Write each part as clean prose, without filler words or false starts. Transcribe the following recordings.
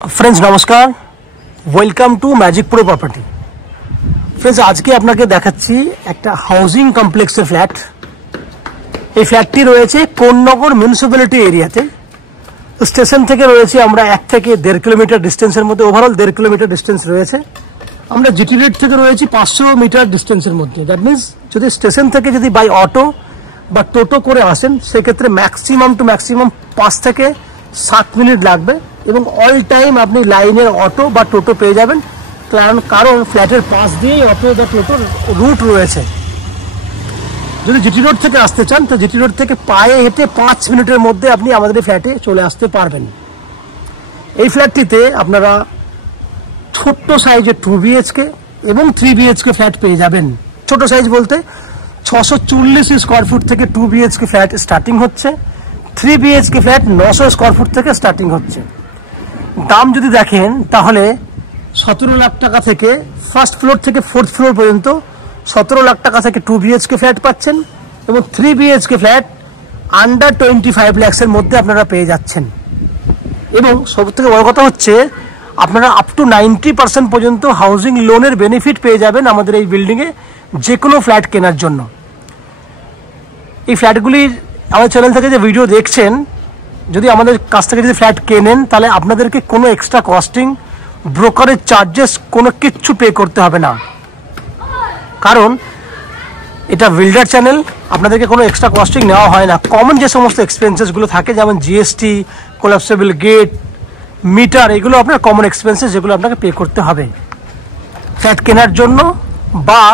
Friends नमस्कार welcome to magic pro property. Friends आज के आपनाके देखाচ্ছি একটা হাউজিং কমপ্লেক্সের ফ্ল্যাট। এই ফ্ল্যাটটি রয়েছে কোন্নগর মিউনিসিপ্যালিটি এরিয়াতে। স্টেশন থেকে রয়েছে আমরা 1 থেকে 1.5 কিলোমিটার ডিসটেন্সের মধ্যে, ওভারঅল 1.5 কিলোমিটার ডিসটেন্স রয়েছে। আমরা জিটি রোড থেকে রয়েছে 500 মিটার ডিসটেন্সের মধ্যে। দ্যাট মিন্স যদি স্টেশন থেকে যদি বাই অটো বা টোটো করে আসেন সেক্ষেত্রে ম্যাক্সিমাম টু ম্যাক্সিমাম 5 থেকে 7 মিনিট লাগবে এবং অল টাইম আপনি লাইনের অটো বা টোটো পেয়ে যাবেন, কারণ ফ্ল্যাটের পাশ দিয়েই অটো বা টোটোর রুট রয়েছে। যদি জিটি রোড থেকে আসতে চান তো জিটি রোড থেকে পায়ে হেঁটে 5 মিনিটের মধ্যে আপনি আমাদের এই ফ্ল্যাটে চলে আসতে পারবেন। এই ফ্ল্যাটটিতে আপনারা ছোট্ট সাইজের 2 BHK এবং 3 BHK ফ্ল্যাট পেয়ে যাবেন। ছোট সাইজ বলতে 640 স্কোয়ার ফুট থেকে 2 BHK ফ্ল্যাট স্টার্টিং হচ্ছে, 3 BHK ফ্ল্যাট 900 স্কোয়ার ফুট থেকে স্টার্টিং হচ্ছে। দাম যদি দেখেন তাহলে 17 লাখ টাকা থেকে ফার্স্ট ফ্লোর থেকে 4th ফ্লোর পর্যন্ত 17 লাখ টাকা থেকে 2 BHK ফ্ল্যাট পাচ্ছেন এবং 3 BHK ফ্ল্যাট আন্ডার 25 লাখসের মধ্যে আপনারা পেয়ে যাচ্ছেন। এবং সবথেকে বড় কথা হচ্ছে আপনারা আপ টু 90% পর্যন্ত হাউজিং লোনের বেনিফিট পেয়ে যাবেন আমাদের এই বিল্ডিংয়ে যে কোনো ফ্ল্যাট কেনার জন্য। এই ফ্ল্যাটগুলির আমাদের চ্যানেল থেকে যে ভিডিও দেখছেন, যদি আমাদের কাছ থেকে যদি ফ্ল্যাট কেনেন তাহলে আপনাদেরকে কোনো এক্সট্রা কস্টিং, ব্রোকারেজ চার্জেস কোনো কিচ্ছু পে করতে হবে না, কারণ এটা বিল্ডার চ্যানেল, আপনাদেরকে কোনো এক্সট্রা কস্টিং নেওয়া হয় না। কমন যে সমস্ত এক্সপেন্সেসগুলো থাকে যেমন জিএসটি, কোলাপসেবল গেট, মিটার, এগুলো আপনার কমন এক্সপেন্সেস যেগুলো আপনাকে পে করতে হবে ফ্ল্যাট কেনার জন্য, বা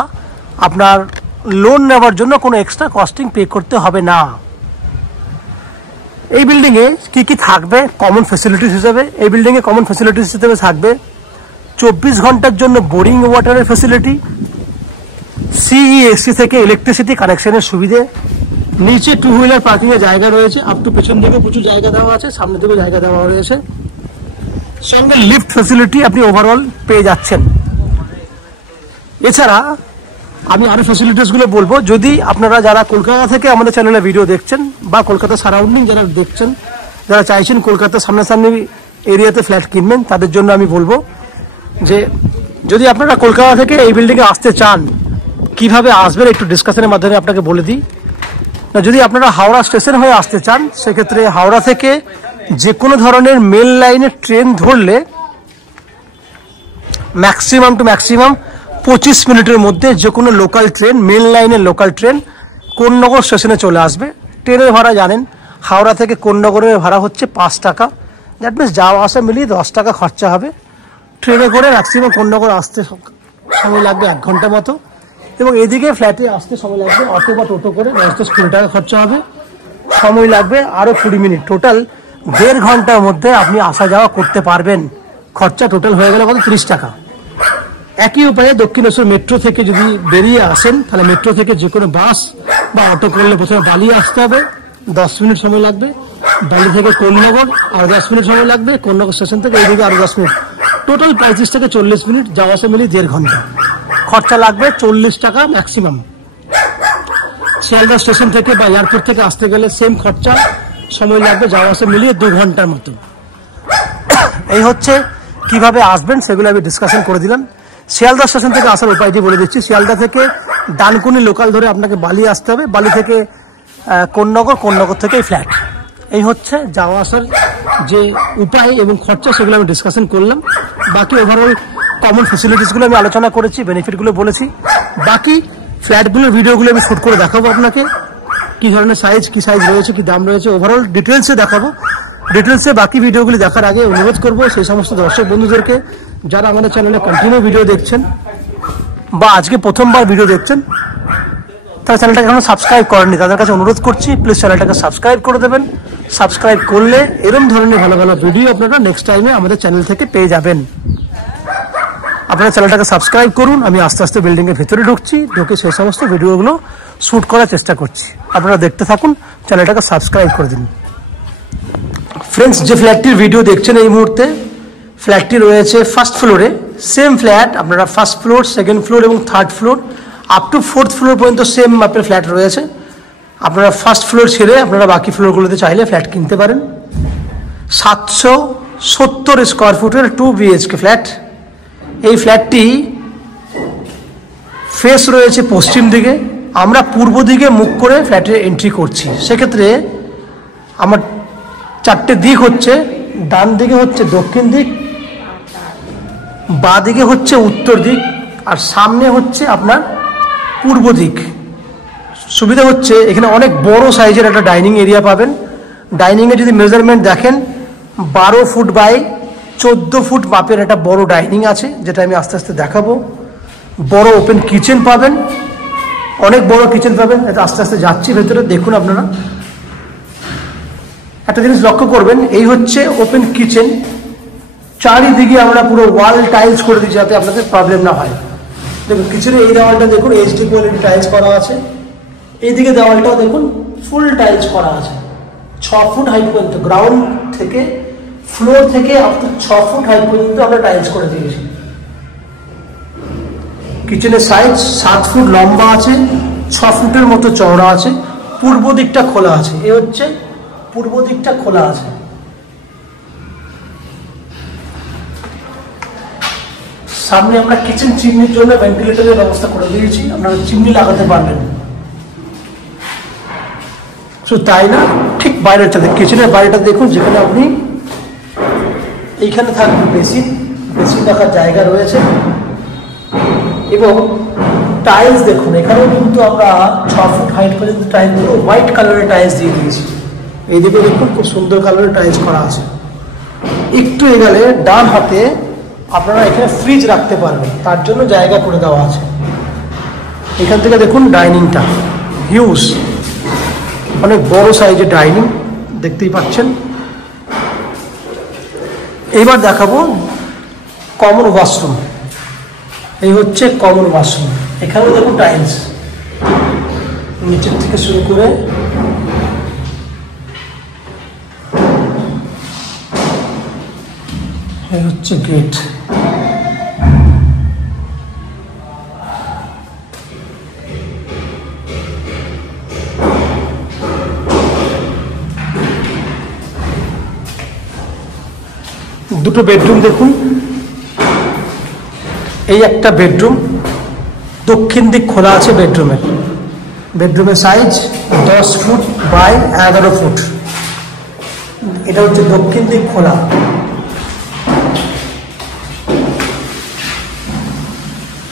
আপনার লোন নেওয়ার জন্য কোনো এক্সট্রা কস্টিং পে করতে হবে না। এই বিল্ডিংয়ে কি কি থাকবে কমন ফ্যাসিলিটিস হিসেবে? এই বিল্ডিংয়ে কমন ফ্যাসিলিটিস হিসেবে থাকবে 24 ঘন্টার জন্য বোরিং ওয়াটারের ফ্যাসিলিটি, সিইএসসি থেকে ইলেকট্রিসিটি কানেকশনের সুবিধে, নিচে 2 হুইলার পার্কিং এর জায়গা রয়েছে, আপ টু পেছন দিকে প্রচুর জায়গা দেওয়া আছে, সামনে দিকে জায়গা দেওয়া রয়েছে, সঙ্গে লিফট ফ্যাসিলিটি আপনি ওভারঅল পেয়ে যাচ্ছেন। এছাড়া আমি আরো ফ্যাসিলিটিসগুলো বলবো। যদি আপনারা যারা কলকাতা থেকে আমাদের চ্যানেলে ভিডিও দেখছেন বা কলকাতা সারাউন্ডিং যারা দেখছেন, যারা চাইছেন কলকাতার সামনাসামনি এরিয়াতে ফ্ল্যাট কিনবেন, তাদের জন্য আমি বলবো যে যদি আপনারা কলকাতা থেকে এই বিল্ডিংয়ে আসতে চান, কিভাবে আসবেন একটু ডিসকাশনের মাধ্যমে আপনাকে বলে দিই। যদি আপনারা হাওড়া স্টেশন হয়ে আসতে চান সেক্ষেত্রে হাওড়া থেকে যে কোনো ধরনের মেল লাইনের ট্রেন ধরলে ম্যাক্সিমাম টু ম্যাক্সিমাম 25 মিনিটের মধ্যে যে কোনো লোকাল ট্রেন, মেল লাইনের লোকাল ট্রেন কোন্নগর স্টেশনে চলে আসবে। ট্রেনের ভাড়া জানেন, হাওড়া থেকে কোন্নগরের ভাড়া হচ্ছে 5 টাকা। দ্যাট মিনস যাওয়া আসা মিলিয়ে 10 টাকা খরচা হবে। ট্রেনে করে ম্যাক্সিমাম কোন্নগর আসতে সময় লাগবে 1 ঘন্টা মতো, এবং এদিকে ফ্ল্যাটে আসতে সময় লাগবে অটো বা টোটো করে 10-20 টাকা খরচা হবে, সময় লাগবে আরও 20 মিনিট। টোটাল 1.5 ঘন্টার মধ্যে আপনি আসা যাওয়া করতে পারবেন। খরচা টোটাল হয়ে গেল কত? 30 টাকা। একই উপায়ে দক্ষিণেশ্বর মেট্রো থেকে যদি বেরিয়ে আসেন তাহলে মেট্রো থেকে যে কোনো বাস বা অটো করলে প্রথমে বালি আসতে হবে, 10 মিনিট সময় লাগবে। বালি থেকে কোন্নগর আরো 10 মিনিট সময় লাগবে। কোন্নগর স্টেশন থেকে এইদিকে আরো 10 মিনিট, টোটাল 35 থেকে 40 মিনিট, যাওয়া আসা মিলিয়ে 1.5 ঘন্টা। খরচা লাগবে 40 টাকা ম্যাক্সিমাম। শিয়ালদা স্টেশন থেকে বা এয়ারপোর্ট থেকে আসতে গেলে সেম খরচা, সময় লাগবে যাওয়া আসা মিলিয়ে 2 ঘন্টার মতো। এই হচ্ছে কিভাবে আসবেন সেগুলো আমি ডিসকাশন করে দিলাম। শিয়ালদা স্টেশন থেকে আসার উপায়টি বলে দিচ্ছি। শিয়ালদা থেকে ডানকুনি লোকাল ধরে আপনাকে বালি আসতে হবে, বালি থেকে কোন্নগর, কোন্নগর থেকে ফ্ল্যাট। এই হচ্ছে যাওয়া আসার যে উপায় এবং খরচা, সেগুলো আমি ডিসকাশন করলাম। বাকি ওভারঅল কমন ফ্যাসিলিটিসগুলো আমি আলোচনা করেছি, বেনিফিটগুলো বলেছি। বাকি ফ্ল্যাটগুলোর ভিডিওগুলো আমি শ্যুট করে দেখাবো আপনাকে, কি ধরনের সাইজ, কি সাইজ রয়েছে, কি দাম রয়েছে, ওভারঅল ডিটেলসে দেখাবো। ডিটেলসে বাকি ভিডিওগুলি দেখার আগে অনুরোধ করবো সেই সমস্ত দর্শক বন্ধুদেরকে যারা আমাদের চ্যানেলে কন্টিনিউ ভিডিও দেখছেন বা আজকে প্রথমবার ভিডিও দেখছেন, তারা চ্যানেলটাকে এখনো সাবস্ক্রাইব করেননি, তাদের কাছে অনুরোধ করছি প্লিজ চ্যানেলটাকে সাবস্ক্রাইব করে দেবেন। সাবস্ক্রাইব করলে এরকম ধরনের ভালো ভালো ভিডিও আপনারা নেক্সট টাইমে আমাদের চ্যানেল থেকে পেয়ে যাবেন। আপনারা চ্যানেলটাকে সাবস্ক্রাইব করুন। আমি আস্তে আস্তে বিল্ডিংয়ের ভিতরে ঢুকছি, ঢুকে সেই সমস্ত ভিডিওগুলো শ্যুট করার চেষ্টা করছি। আপনারা দেখতে থাকুন, চ্যানেলটাকে সাবস্ক্রাইব করে দিন। ফ্রেন্ডস, যে ফ্ল্যাটটির ভিডিও দেখছেন এই মুহূর্তে, ফ্ল্যাটটি রয়েছে ফার্স্ট ফ্লোরে। সেম ফ্ল্যাট আপনারা ফার্স্ট ফ্লোর, সেকেন্ড ফ্লোর এবং third floor up to 4th floor পর্যন্ত সেম মাপের ফ্ল্যাট রয়েছে। আপনারা ফার্স্ট ফ্লোর ছেড়ে আপনারা বাকি ফ্লোরগুলোতে চাইলে ফ্ল্যাট কিনতে পারেন। 700 70 স্কোয়ার ফুটের 2 BHK ফ্ল্যাট। এই ফ্ল্যাটটি ফেস রয়েছে পশ্চিম দিকে, আমরা পূর্ব দিকে মুখ করে ফ্ল্যাটে এন্ট্রি করছি। সেক্ষেত্রে আমার 4টে দিক হচ্ছে, ডান দিকে হচ্ছে দক্ষিণ দিক, বাঁ দিকে হচ্ছে উত্তর দিক, আর সামনে হচ্ছে আপনার পূর্ব দিক। সুবিধা হচ্ছে এখানে অনেক বড় সাইজের একটা ডাইনিং এরিয়া পাবেন। ডাইনিংয়ে যদি মেজারমেন্ট দেখেন 12 ফুট বাই 14 ফুট মাপের একটা বড় ডাইনিং আছে, যেটা আমি আস্তে আস্তে দেখাবো। বড় ওপেন কিচেন পাবেন, অনেক বড় কিচেন পাবেন। এটা আস্তে আস্তে যাচ্ছি ভেতরে, দেখুন আপনারা। একটা জিনিস লক্ষ্য করবেন, এই হচ্ছে ওপেন কিচেন। চারিদিকে আমরা পুরো ওয়াল টাইলস করে দিই যাতে আপনাদের প্রবলেম না হয়। দেখুন কিচেনের এই দেওয়ালটা দেখুন HD কোয়ালিটি টাইলস করা আছে। এইদিকে দেওয়ালটাও দেখুন ফুল টাইলস করা আছে। 6 ফুট হাইট পর্যন্ত, গ্রাউন্ড থেকে ফ্লোর থেকে আপ টু 6 ফুট হাইট পর্যন্ত আমরা টাইলস করে দিয়েছি। কিচেনের সাইজ 7 ফুট লম্বা আছে, 6 ফুটের মতো চওড়া আছে। পূর্ব দিকটা খোলা আছে, এ হচ্ছে পূর্ব দিকটা খোলা আছে। সামনে আমরা কিচেন চিমনির জন্য ভেন্টিলেটরের ব্যবস্থা করে দিয়েছি, আপনারা চিমনি লাগাতে পারবেন। শুধু তাই না, ঠিক বাইরেটা কিচেনের বাইরেটা দেখুন, যেখানে আপনি এইখানে থাকবে বেসিন রাখার জায়গা রয়েছে। এবং টাইলস দেখুন, এখানেও কিন্তু আমরা 6 ফুট হাইট পর্যন্ত টাইলস দিয়ে হোয়াইট কালারের টাইলস দিয়ে দিয়েছি। এইদিকে দেখুন খুব সুন্দর কালারের টাইলস করা আছে। একটু এগোলে ডান হাতে আপনারা এখানে ফ্রিজ রাখতে পারবেন, তার জন্য জায়গা করে দেওয়া আছে। এখান থেকে দেখুন ডাইনিংটা হিউজ, অনেক বড় সাইজের ডাইনিং দেখতেই পাচ্ছেন। এইবার দেখাবো কমন ওয়াশরুম। এই হচ্ছে কমন ওয়াশরুম। এখানেও দেখুন টাইলস নিচের থেকে শুরু করে এই হচ্ছে গেট। দুটো বেডরুম দেখুন, এই একটা বেডরুম, দক্ষিণ দিক খোলা আছে বেডরুমের সাইজ 10 ফুট বাই 11 ফুট। এটা হচ্ছে দক্ষিণ দিক খোলা।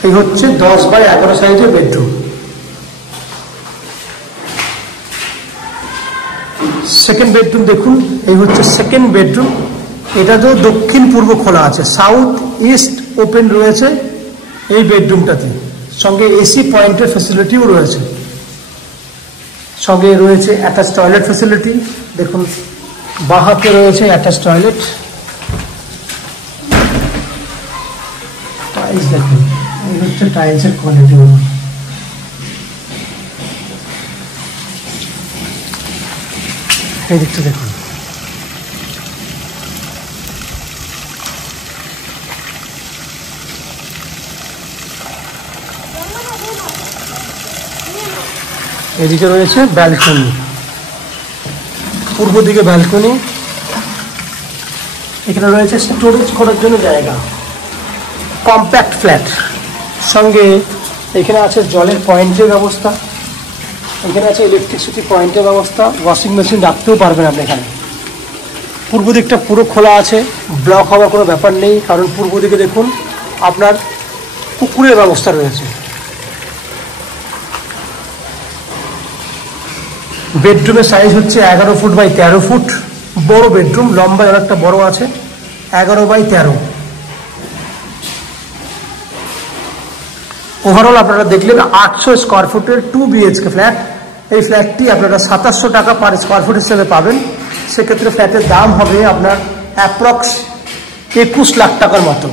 এই হচ্ছে 10 বাই 11 সাইজের বেডরুম। সেকেন্ড বেডরুম দেখুন, এই হচ্ছে সেকেন্ড বেডরুম। এটা তো দক্ষিণ পূর্ব খোলা আছে, সাউথ ইস্ট ওপেন রয়েছে এই বেডরুমটাতে। সঙ্গে AC পয়েন্টের ফ্যাসিলিটিও রয়েছে, সঙ্গে রয়েছে অ্যাটাচ টয়লেট ফ্যাসিলিটি। দেখুন বাঁ হাতে রয়েছে অ্যাটাচ টয়লেট। টাইলস দেখুন, এই হচ্ছে টাইলসের কোয়ালিটি। এই দিকটা দেখুন, এদিকে রয়েছে ব্যালকনি, পূর্ব দিকে ব্যালকনি। এখানে রয়েছে স্টোরেজ করার জন্য জায়গা। কম্প্যাক্ট ফ্ল্যাট, সঙ্গে এখানে আছে জলের পয়েন্টের ব্যবস্থা, এখানে আছে ইলেকট্রিসিটি পয়েন্টের ব্যবস্থা। ওয়াশিং মেশিন রাখতেও পারবেন আপনি এখানে। পূর্ব দিকটা পুরো খোলা আছে, ব্লক হওয়ার কোনো ব্যাপার নেই, কারণ পূর্ব দিকে দেখুন আপনার পুকুরের ব্যবস্থা রয়েছে। বেডরুমের সাইজ হচ্ছে 11 ফুট বাই 13 ফুট। বড় বেডরুম, লম্বা অনেকটা বড় আছে, 11 বাই 13। ওভারঅল আপনারা দেখলেন 800 স্কোয়ার ফুটের 2 BHK ফ্ল্যাট। এই ফ্ল্যাটটি আপনারা 2700 টাকা পার স্কোয়ার ফুট হিসেবে পাবেন। সেক্ষেত্রে ফ্ল্যাটের দাম হবে আপনার অ্যাপ্রক্স 21 লাখ টাকার মতো।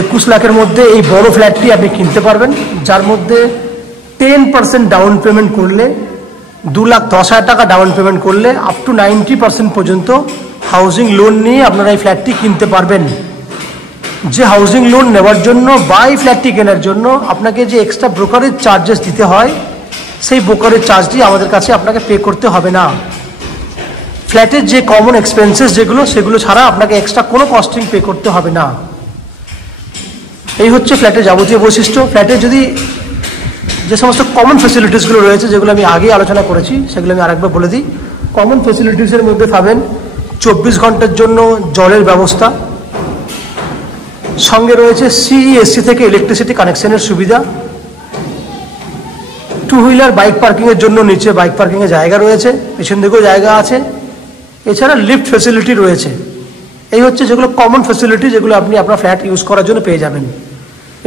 21 লাখের মধ্যে এই বড় ফ্ল্যাটটি আপনি কিনতে পারবেন, যার মধ্যে 10% ডাউন পেমেন্ট করলে, 2,10,000 টাকা ডাউন পেমেন্ট করলে আপ টু 90% পর্যন্ত হাউজিং লোন নিয়ে আপনারা এই ফ্ল্যাটটি কিনতে পারবেন। যে হাউজিং লোন নেওয়ার জন্য বা এই ফ্ল্যাটটি কেনার জন্য আপনাকে যে এক্সট্রা ব্রোকারেজ চার্জেস দিতে হয়, সেই ব্রোকারেজ চার্জটি আমাদের কাছে আপনাকে পে করতে হবে না। ফ্ল্যাটের যে কমন এক্সপেন্সেস যেগুলো, সেগুলো ছাড়া আপনাকে এক্সট্রা কোনো কস্টিং পে করতে হবে না। এই হচ্ছে ফ্ল্যাটের যাবতীয় বৈশিষ্ট্য। ফ্ল্যাটের যদি যে সমস্ত কমন ফেসিলিটিসগুলো রয়েছে, যেগুলো আমি আগেই আলোচনা করেছি, সেগুলো আমি আরেকবার বলে দিই। কমন ফেসিলিটিসের মধ্যে পাবেন 24 ঘন্টার জন্য জলের ব্যবস্থা, সঙ্গে রয়েছে সিইএসসি থেকে ইলেকট্রিসিটি কানেকশনের সুবিধা, 2 হুইলার বাইক পার্কিংয়ের জন্য নিচে বাইক পার্কিংয়ের জায়গা রয়েছে, পেছন দিকেও জায়গা আছে, এছাড়া লিফট ফেসিলিটি রয়েছে। এই হচ্ছে যেগুলো কমন ফেসিলিটি, যেগুলো আপনি আপনার ফ্ল্যাট ইউজ করার জন্য পেয়ে যাবেন।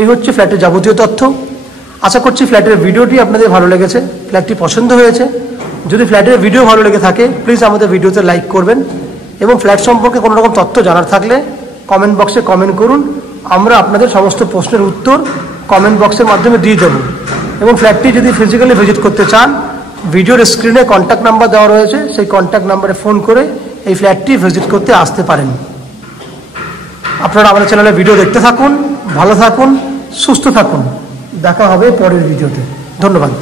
এই হচ্ছে ফ্ল্যাটের যাবতীয় তথ্য। আশা করছি ফ্ল্যাটের ভিডিওটি আপনাদের ভালো লেগেছে, ফ্ল্যাটটি পছন্দ হয়েছে। যদি ফ্ল্যাটের ভিডিও ভালো লেগে থাকে, প্লিজ আমাদের ভিডিওতে লাইক করবেন, এবং ফ্ল্যাট সম্পর্কে কোনো রকম তথ্য জানার থাকলে কমেন্ট বক্সে কমেন্ট করুন। আমরা আপনাদের সমস্ত প্রশ্নের উত্তর কমেন্ট বক্সের মাধ্যমে দিয়ে দেবো। এবং ফ্ল্যাটটি যদি ফিজিক্যালি ভিজিট করতে চান, ভিডিওর স্ক্রিনে কন্ট্যাক্ট নাম্বার দেওয়া রয়েছে, সেই কন্ট্যাক্ট নাম্বারে ফোন করে এই ফ্ল্যাটটি ভিজিট করতে আসতে পারেন। আপনারা আমাদের চ্যানেলে ভিডিও দেখতে থাকুন, ভালো থাকুন, সুস্থ থাকুন। দেখা হবে পরের ভিডিওতে। ধন্যবাদ।